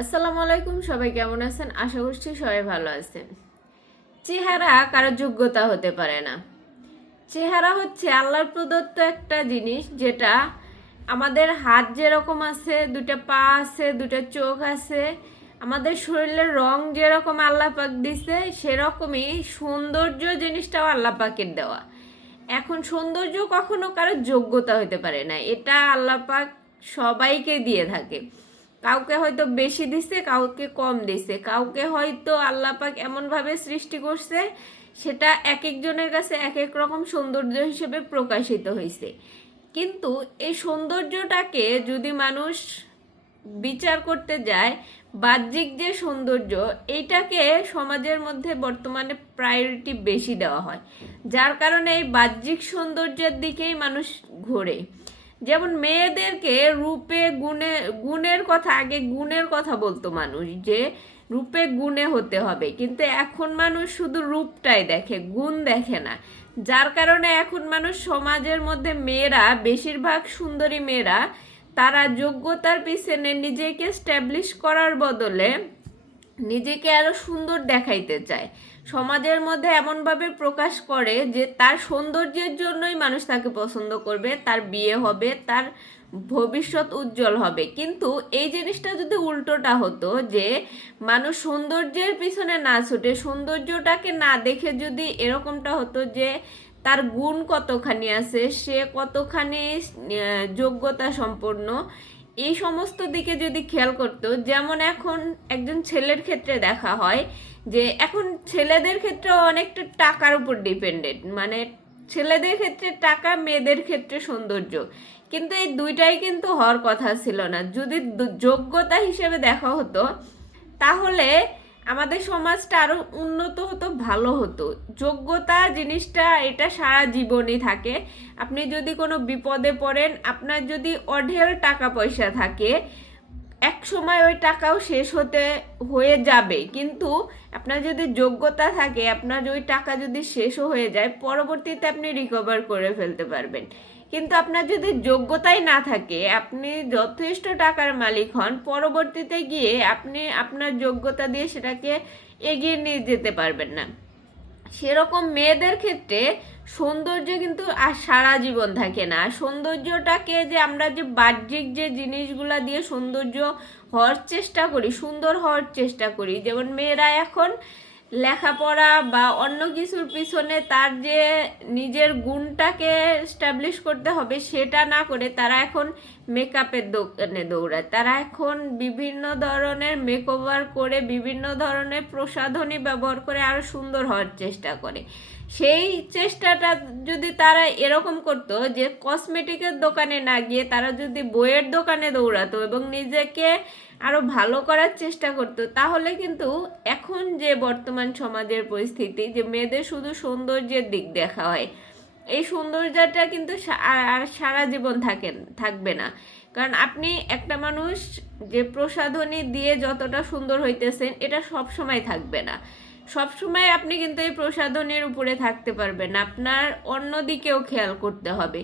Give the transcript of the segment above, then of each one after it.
আসসালামু আলাইকুম, সবাই কেমন আছেন? আশা করছি সবাই ভালো আছেন। চেহারা কারও যোগ্যতা হতে পারে না। চেহারা হচ্ছে আল্লাহর প্রদত্ত একটা জিনিস যেটা আমাদের হাত যেরকম আছে দুটা পা আছে দুটা চোখ আছে, আমাদের শরীরের রং যেরকম আল্লাহ পাক দিছে, সেরকমই সৌন্দর্য জিনিসটাও আল্লাহ পাকের দেওয়া। এখন সৌন্দর্য কখনো কারও যোগ্যতা হতে পারে না। এটা আল্লাহ পাক সবাইকে দিয়ে থাকে। কাউকে হয়তো বেশি দিছে, কাউকে কম দিছে। কাউকে হয়তো আল্লাহ পাক এমনভাবে সৃষ্টি করছে, সেটা এক একজনের কাছে এক এক রকম সৌন্দর্য হিসেবে প্রকাশিত হয়েছে কিন্তু এই সৌন্দর্যটাকে যদি মানুষ বিচার করতে যায়, বাহ্যিক যে সৌন্দর্য, এইটাকে সমাজের মধ্যে বর্তমানে প্রায়োরিটি বেশি দেওয়া হয়। যার কারণে এই বাহ্যিক সৌন্দর্যের দিকেই মানুষ ঘোরে। যেমন মেয়েদেরকে রূপে গুণে, গুণের কথা, আগে গুণের কথা বলতো মানুষ যে রূপে গুণে হতে হবে। কিন্তু এখন মানুষ শুধু রূপটাই দেখে, গুণ দেখে না। যার কারণে এখন মানুষ সমাজের মধ্যে মেয়েরা, বেশিরভাগ সুন্দরী মেয়েরা, তারা যোগ্যতার পিছনে নিজেকে স্ট্যাবলিশ করার বদলে নিজেকে আরও সুন্দর দেখাইতে চায়। সমাজের মধ্যে এমনভাবে প্রকাশ করে যে তার সৌন্দর্যের জন্যই মানুষ তাকে পছন্দ করবে, তার বিয়ে হবে, তার ভবিষ্যৎ উজ্জ্বল হবে। কিন্তু এই জিনিসটা যদি উল্টোটা হতো যে মানুষ সৌন্দর্যের পিছনে না ছুটে, সৌন্দর্যটাকে না দেখে যদি এরকমটা হতো যে তার গুণ কতখানি আছে, সে কতখানি যোগ্যতা সম্পন্ন, এই সমস্ত দিকে যদি খেয়াল করতো, যেমন এখন একজন ছেলের ক্ষেত্রে দেখা হয় যে এখন ছেলেদের ক্ষেত্রে অনেকটা টাকার উপর ডিপেন্ডেন্ট মানে ছেলেদের ক্ষেত্রে টাকা, মেয়েদের ক্ষেত্রে সৌন্দর্য। কিন্তু এই দুইটাই কিন্তু হওয়ার কথা ছিল না। যদি যোগ্যতা হিসেবে দেখা হতো, তাহলে আমাদের সমাজটা আরও উন্নত হতো, ভালো হতো। যোগ্যতা জিনিসটা, এটা সারা জীবনই থাকে। আপনি যদি কোনো বিপদে পড়েন, আপনার যদি অঢেল টাকা পয়সা থাকে এক সময় ওই টাকাও শেষ হতে, হয়ে যাবে। কিন্তু আপনার যদি যোগ্যতা থাকে, আপনার ওই টাকা যদি শেষও হয়ে যায়, পরবর্তীতে আপনি রিকভার করে ফেলতে পারবেন। কিন্তু আপনার যদি যোগ্যতাই না থাকে, আপনি যথেষ্ট টাকার মালিক হন, পরবর্তীতে গিয়ে আপনি আপনার যোগ্যতা দিয়ে সেটাকে এগিয়ে নিয়ে যেতে পারবেন না। সেরকম মেয়েদের ক্ষেত্রে সৌন্দর্য কিন্তু আর সারা জীবন থাকে না। সৌন্দর্যটাকে যে আমরা যে বাহ্যিক যে জিনিসগুলো দিয়ে সৌন্দর্য হওয়ার চেষ্টা করি, সুন্দর হওয়ার চেষ্টা করি, যেমন মেয়েরা এখন লেখাপড়া বা অন্য কিছুর পিছনে তার যে নিজের গুণটাকে স্টাবলিশ করতে হবে, সেটা না করে তারা এখন মেকআপের দোকানে দৌড়ায়। তারা এখন বিভিন্ন ধরনের মেকওভার করে, বিভিন্ন ধরনের প্রসাধনী ব্যবহার করে আরও সুন্দর হওয়ার চেষ্টা করে। সেই চেষ্টাটা যদি তারা এরকম করতো যে কসমেটিকের দোকানে না গিয়ে তারা যদি বইয়ের দোকানে দৌড়াতো এবং নিজেকে আরও ভালো করার চেষ্টা করতো, তাহলে কিন্তু এখন যে বর্তমান সমাজের পরিস্থিতি যে মেয়েদের শুধু সৌন্দর্যের দিক দেখা হয় এই সৌন্দর্যটা কিন্তু আর সারা জীবন থাকেন, থাকবে না। কারণ আপনি একটা মানুষ যে প্রসাধনী দিয়ে যতটা সুন্দর হইতেছেন, এটা সব সময় থাকবে না। সব সময় আপনি কিন্তু এই প্রসাধনের উপরে থাকতে পারবেন। আপনার অন্য দিকেও খেয়াল করতে হবে।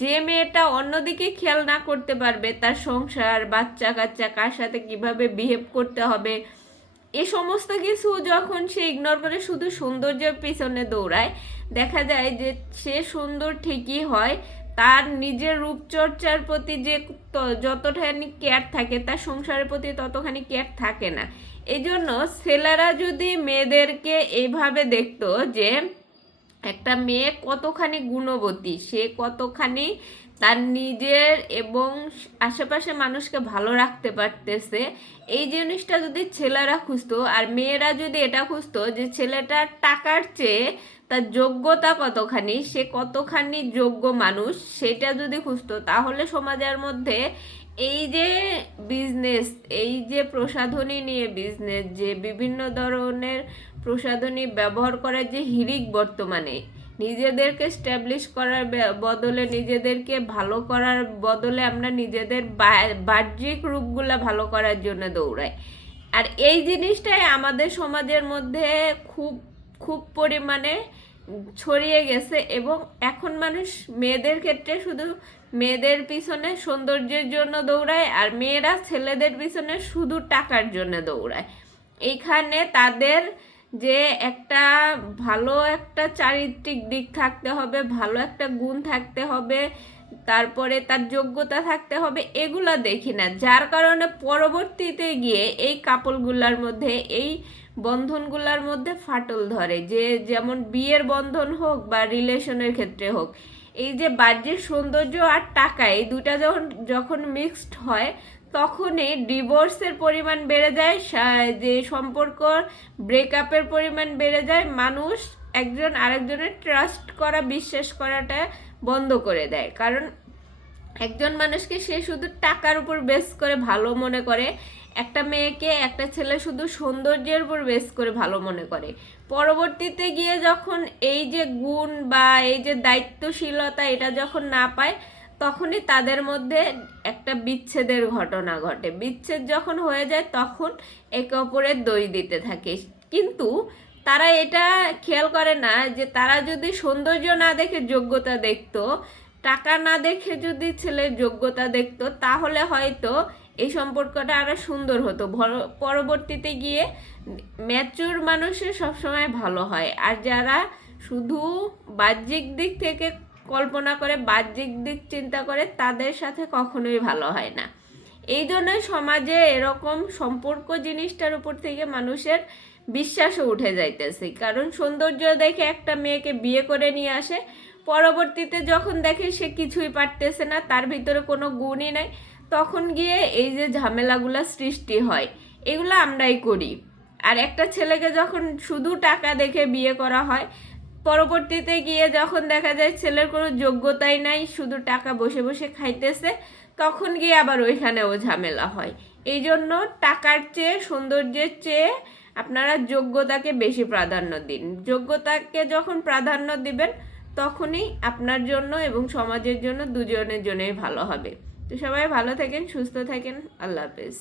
যে মেয়েটা অন্যদিকে খেয়াল না করতে পারবে, তার সংসার বাচ্চা কাচ্চা কার সাথে কীভাবে বিহেভ করতে হবে এ সমস্ত কিছু যখন সে ইগনোর করে, শুধু সৌন্দর্যের পিছনে দৌড়ায়, দেখা যায় যে সে সুন্দর ঠিকই হয়। তার নিজের রূপচর্চার প্রতি যে যতখানি কেয়ার থাকে, তার সংসারের প্রতি ততখানি কেয়ার থাকে না। এই জন্য ছেলেরা যদি মেয়েদেরকে এইভাবে দেখতো যে, একটা মেয়ে কতখানি গুণবতী, সে কতখানি তার নিজের এবং আশেপাশে মানুষকে ভালো রাখতে পারতেছে। এই জিনিসটা যদি ছেলেরা খুঁজতো আর মেয়েরা যদি এটা খুঁজতো যে ছেলেটার টাকার চেয়ে তার যোগ্যতা কতখানি, সে কতখানি যোগ্য মানুষ, সেটা যদি খুঁজতো, তাহলে সমাজের মধ্যে এই যে বিজনেস এই যে প্রসাধনী নিয়ে বিজনেস যে বিভিন্ন ধরনের প্রসাধনী ব্যবহার করার যে হিরিক বর্তমানে নিজেদেরকে স্ট্যাবলিশ করার বদলে নিজেদেরকে ভালো করার বদলে আমরা নিজেদের বাহ্যিক রূপগুলো ভালো করার জন্য দৌড়াই। আর এই জিনিসটাই আমাদের সমাজের মধ্যে খুব খুব পরিমাণে ছড়িয়ে গেছে এবং এখন মানুষ মেয়েদের ক্ষেত্রে শুধু মেয়েদের পিছনে সৌন্দর্যের জন্য দৌড়ায় আর মেয়েরা ছেলেদের পিছনে শুধু টাকার জন্য দৌড়ায়। এইখানে তাদের যে একটা ভালো একটা চারিত্রিক দিক থাকতে হবে, ভালো একটা গুণ থাকতে হবে, তারপরে তার যোগ্যতা থাকতে হবে, এগুলো দেখি না। যার কারণে পরবর্তীতে গিয়ে এই কাপলগুলার মধ্যে, এই বন্ধনগুলার মধ্যে ফাটল ধরে। যে যেমন বিয়ের বন্ধন হোক বা রিলেশনের ক্ষেত্রে হোক, এই যে বাহ্যিক সৌন্দর্য আর টাকা, এই দুটা যখন যখন মিক্সড হয় তখনই ডিভোর্সের পরিমাণ বেড়ে যায় যে সম্পর্ক ব্রেকআপের পরিমাণ বেড়ে যায়, মানুষ একজন আরেকজনের ট্রাস্ট করা, বিশ্বাস করাটা বন্ধ করে দেয়। কারণ একজন মানুষকে সে শুধু টাকার উপর বেস করে ভালো মনে করে, একটা মেয়েকে একটা ছেলে শুধু সৌন্দর্যের উপর বেস করে ভালো মনে করে। পরবর্তীতে গিয়ে যখন এই যে গুণ বা এই যে দায়িত্বশীলতা এটা যখন না পায় তখনই তাদের মধ্যে একটা বিচ্ছেদের ঘটনা ঘটে। বিচ্ছেদ যখন হয়ে যায়, তখন একে অপরের দই দিতে থাকে। কিন্তু তারা এটা খেয়াল করে না যে তারা যদি সৌন্দর্য না দেখে যোগ্যতা দেখতো, টাকা না দেখে যদি ছেলের যোগ্যতা দেখতো, তাহলে হয়তো এই সম্পর্কটা আরও সুন্দর হতো। পরবর্তীতে গিয়ে ম্যাচুর মানুষের সবসময় ভালো হয়। আর যারা শুধু বাহ্যিক দিক থেকে কল্পনা করে, বাহ্যিক দিক চিন্তা করে তাদের সাথে কখনোই ভালো হয় না। এই জন্যই সমাজে এরকম সম্পর্ক জিনিসটার উপর থেকে মানুষের বিশ্বাসও উঠে যাইতেছে। কারণ সৌন্দর্য দেখে একটা মেয়েকে বিয়ে করে নিয়ে আসে, পরবর্তীতে যখন দেখে সে কিছুই পারতেছে না, তার ভিতরে কোনো গুণই নাই, তখন গিয়ে এই যে ঝামেলাগুলো সৃষ্টি হয়, এগুলো আমরাই করি। আর একটা ছেলেকে যখন শুধু টাকা দেখে বিয়ে করা হয় পরবর্তীতে গিয়ে যখন দেখা যায় ছেলের কোনো যোগ্যতাই নাই, শুধু টাকা বসে বসে খাইতেছে, তখন গিয়ে আবার ওইখানেও ঝামেলা হয়। এই জন্য টাকার চেয়ে, সৌন্দর্যের চেয়ে আপনারা যোগ্যতাকে বেশি প্রাধান্য দিন। যোগ্যতাকে যখন প্রাধান্য দিবেন, তখনই আপনার জন্য এবং সমাজের জন্য দুজনের জন্যই ভালো হবে। তো সবাই ভালো থাকেন, সুস্থ থাকেন, আল্লাহ হাফেজ।